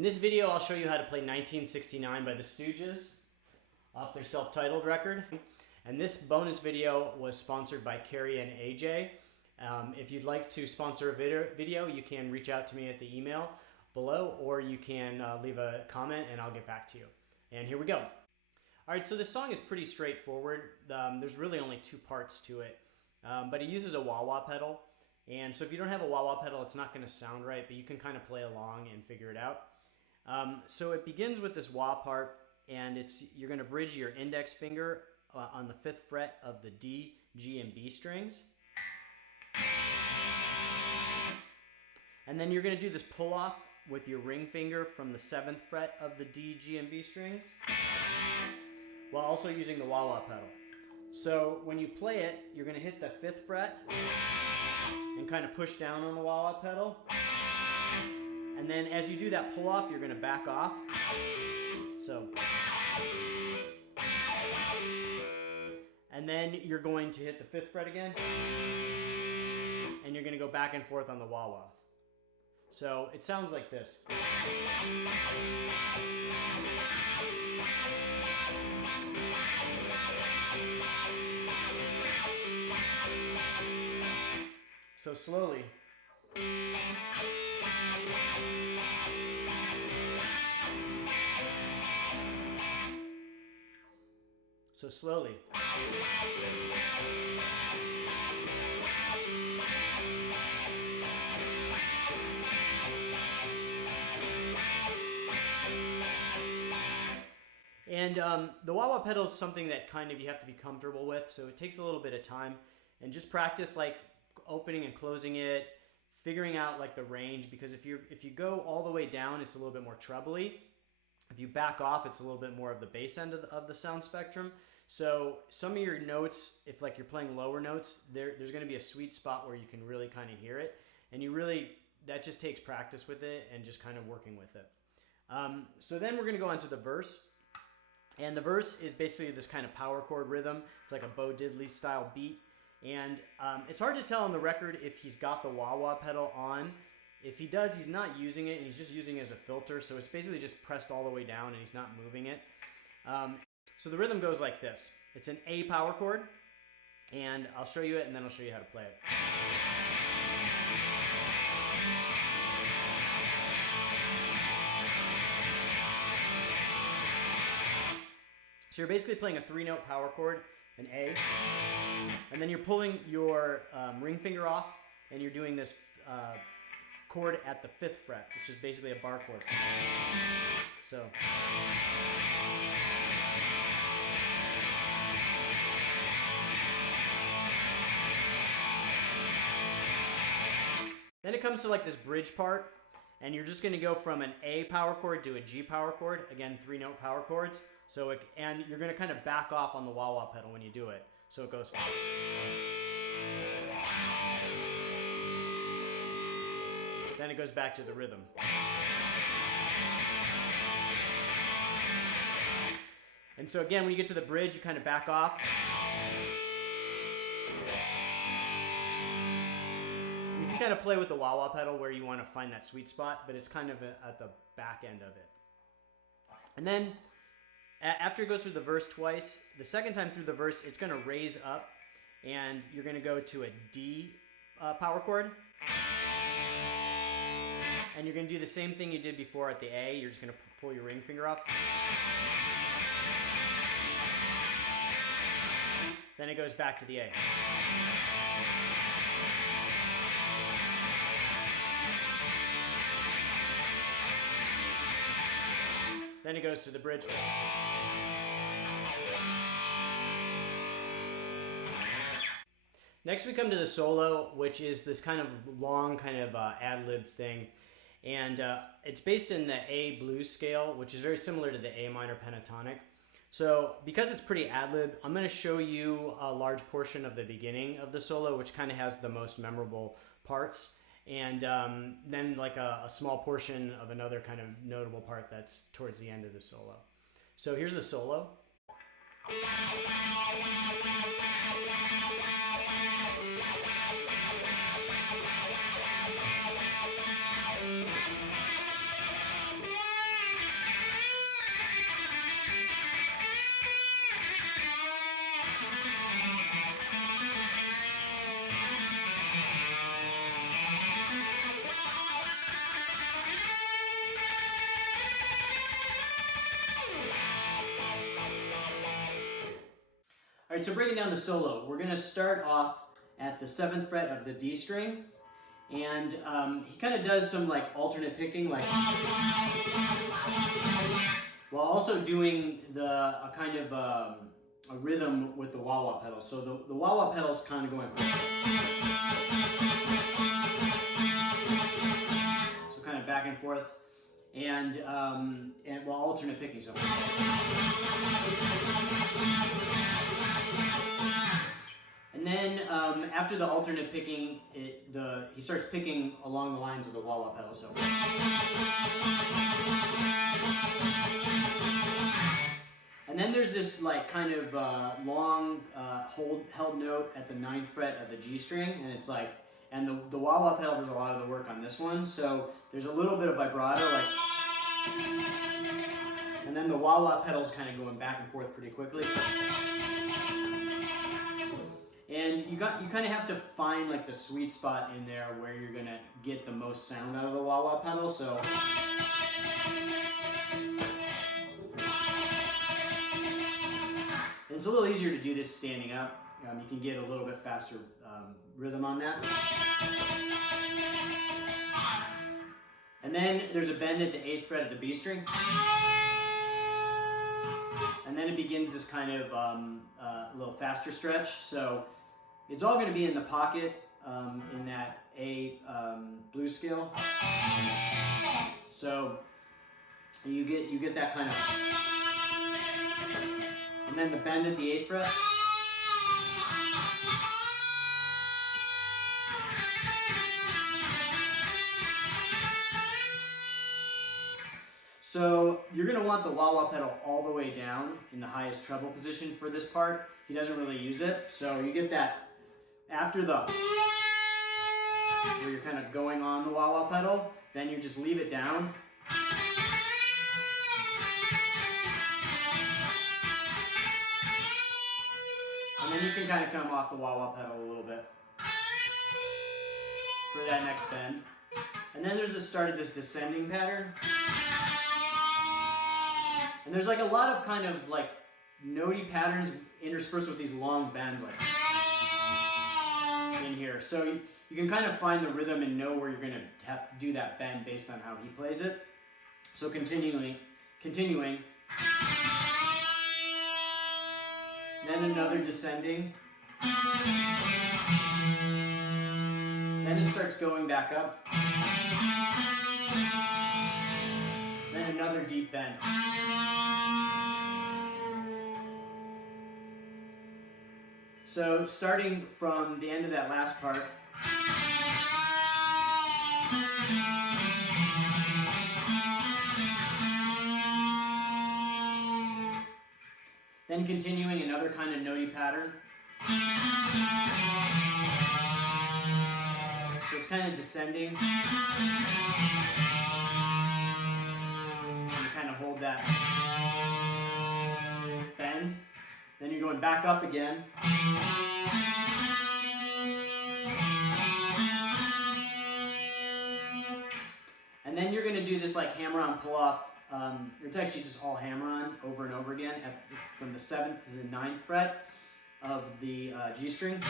In this video, I'll show you how to play 1969 by the Stooges off their self-titled record. And this bonus video was sponsored by Carrie and AJ. If you'd like to sponsor a video, you can reach out to me at the email below, or you can leave a comment and I'll get back to you. And here we go. All right, so this song is pretty straightforward. There's really only two parts to it, but it uses a wah-wah pedal. And so if you don't have a wah-wah pedal, it's not going to sound right, but you can kind of play along and figure it out. So it begins with this wah part, and you're going to bridge your index finger on the 5th fret of the D, G, and B strings. And then you're going to do this pull off with your ring finger from the 7th fret of the D, G, and B strings, while also using the wah-wah pedal. So when you play it, you're going to hit the 5th fret and kind of push down on the wah-wah pedal. And then as you do that pull off, you're going to back off. So. And then you're going to hit the 5th fret again. And you're going to go back and forth on the wah-wah. So it sounds like this. So slowly. So slowly. And the wah-wah pedal is something that kind of you have to be comfortable with, so it takes a little bit of time. And just practice like opening and closing it, figuring out like the range, because if you go all the way down, it's a little bit more trebly. If you back off, it's a little bit more of the bass end of the sound spectrum. So some of your notes, if like you're playing lower notes, there's going to be a sweet spot where you can really kind of hear it. And that just takes practice with it and just kind of working with it. So then we're going to go on to the verse. And the verse is basically this kind of power chord rhythm. It's like a Bo Diddley style beat. And it's hard to tell on the record if he's got the wah-wah pedal on. If he does, he's not using it, and he's just using it as a filter. So it's basically just pressed all the way down, and he's not moving it. So the rhythm goes like this. It's an A power chord, and I'll show you it, and then I'll show you how to play it. So you're basically playing a 3-note power chord, an A, and then you're pulling your ring finger off, and you're doing this chord at the 5th fret, which is basically a bar chord. So. Then it comes to like this bridge part, and you're just going to go from an A power chord to a G power chord. Again, 3-note power chords. And you're going to kind of back off on the wah-wah pedal when you do it. So it goes. Then it goes back to the rhythm. And so again, when you get to the bridge, you kind of back off. You can kind of play with the wah-wah pedal where you want to find that sweet spot, but it's kind of at the back end of it. And then after it goes through the verse twice, the second time through the verse, it's going to raise up, and you're going to go to a D power chord. And you're going to do the same thing you did before at the A. You're just going to pull your ring finger off. Then it goes back to the A. Then it goes to the bridge. Next we come to the solo, which is this kind of long kind of ad-lib thing. And it's based in the A blues scale, which is very similar to the A minor pentatonic. So because it's pretty ad-lib, I'm going to show you a large portion of the beginning of the solo, which kind of has the most memorable parts. And then like a small portion of another kind of notable part that's towards the end of the solo. So here's the solo. Alright, so breaking down the solo, we're going to start off at the 7th fret of the D string, and he kind of does some like alternate picking, like while also doing a kind of a rhythm with the wah-wah pedal. So the wah-wah pedal's kind of going, so kind of back and forth, and while alternate picking. So. And then after the alternate picking, he starts picking along the lines of the wah-wah pedal. So. And then there's this like kind of long held note at the 9th fret of the G string, and it's like, and the wah-wah pedal does a lot of the work on this one. So there's a little bit of vibrato, like, and then the wah-wah pedal's kind of going back and forth pretty quickly. And you kind of have to find like the sweet spot in there where you're gonna get the most sound out of the wah-wah pedal. So and it's a little easier to do this standing up. You can get a little bit faster rhythm on that. And then there's a bend at the 8th fret of the B string. And then it begins this kind of a little faster stretch. So it's all going to be in the pocket in that A blues scale. So you get that kind of, and then the bend at the 8th fret. So you're going to want the wah-wah pedal all the way down in the highest treble position for this part. He doesn't really use it. So you get that after the, where you're kind of going on the wah-wah pedal, then you just leave it down. And then you can kind of come off the wah-wah pedal a little bit for that next bend. And then there's the start of this descending pattern. And there's like a lot of kind of like notey patterns interspersed with these long bends like in here. So you can kind of find the rhythm and know where you're going to have to do that bend based on how he plays it. So continuing. Then another descending. Then it starts going back up. Then another deep bend. So starting from the end of that last part, then continuing another kind of notey pattern. So it's kind of descending. And you kind of hold that bend. Then you're going back up again. And then you're going to do this like hammer-on pull-off. It's actually just all hammer-on over and over again from the 7th to the 9th fret of the G string.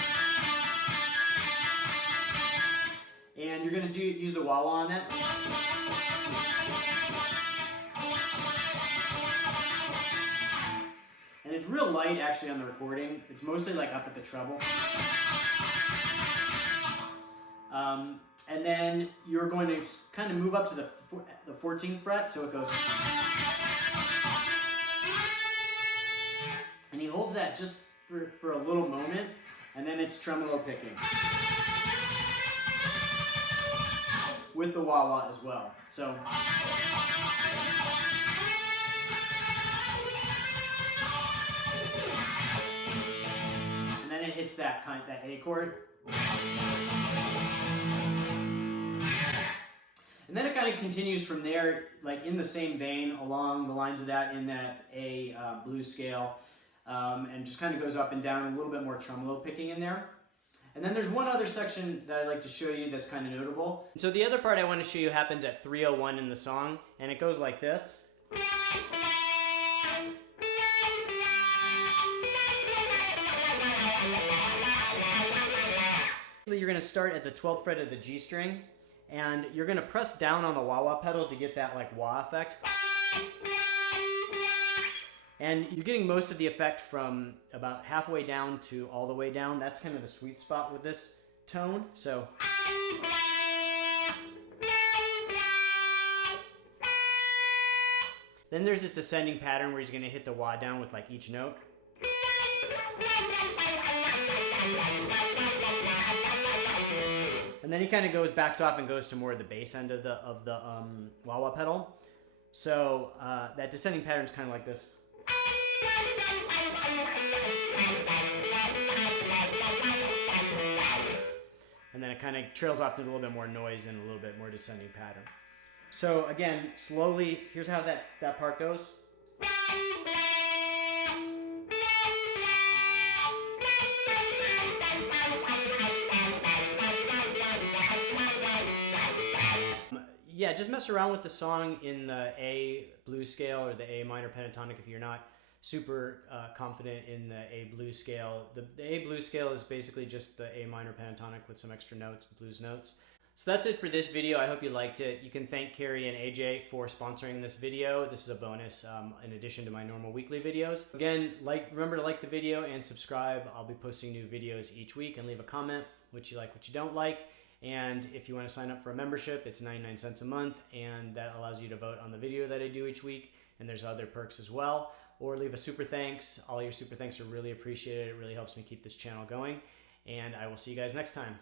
And you're going to use the wah-wah on that. And it's real light actually on the recording. It's mostly like up at the treble. And then you're going to kind of move up to the 14th fret, so it goes. And he holds that just for a little moment, and then it's tremolo picking. With the wah-wah as well. So. And then it hits that A chord. And then it kind of continues from there, like in the same vein, along the lines of that, in that A blues scale, and just kind of goes up and down, a little bit more tremolo picking in there. And then there's one other section that I'd like to show you that's kind of notable. So the other part I want to show you happens at 3:01 in the song, and it goes like this. You're going to start at the 12th fret of the G string, and you're going to press down on the wah-wah pedal to get that like wah effect. And you're getting most of the effect from about halfway down to all the way down. That's kind of the sweet spot with this tone. So then there's this descending pattern where he's going to hit the wah down with like each note. And then he kind of backs off and goes to more of the bass end of the wah-wah pedal. So that descending pattern is kind of like this. And then it kind of trails off to a little bit more noise and a little bit more descending pattern. So again, slowly, here's how that part goes. Yeah, just mess around with the song in the A blues scale or the A minor pentatonic if you're not super confident in the A blues scale. The A blues scale is basically just the A minor pentatonic with some extra notes, the blues notes. So that's it for this video. I hope you liked it. You can thank Carrie and AJ for sponsoring this video. This is a bonus in addition to my normal weekly videos. Again, remember to like the video and subscribe. I'll be posting new videos each week, and leave a comment what you like, what you don't like. And if you want to sign up for a membership, it's 99 cents a month, and that allows you to vote on the video that I do each week, and there's other perks as well. Or leave a super thanks. All your super thanks are really appreciated. It really helps me keep this channel going, and I will see you guys next time.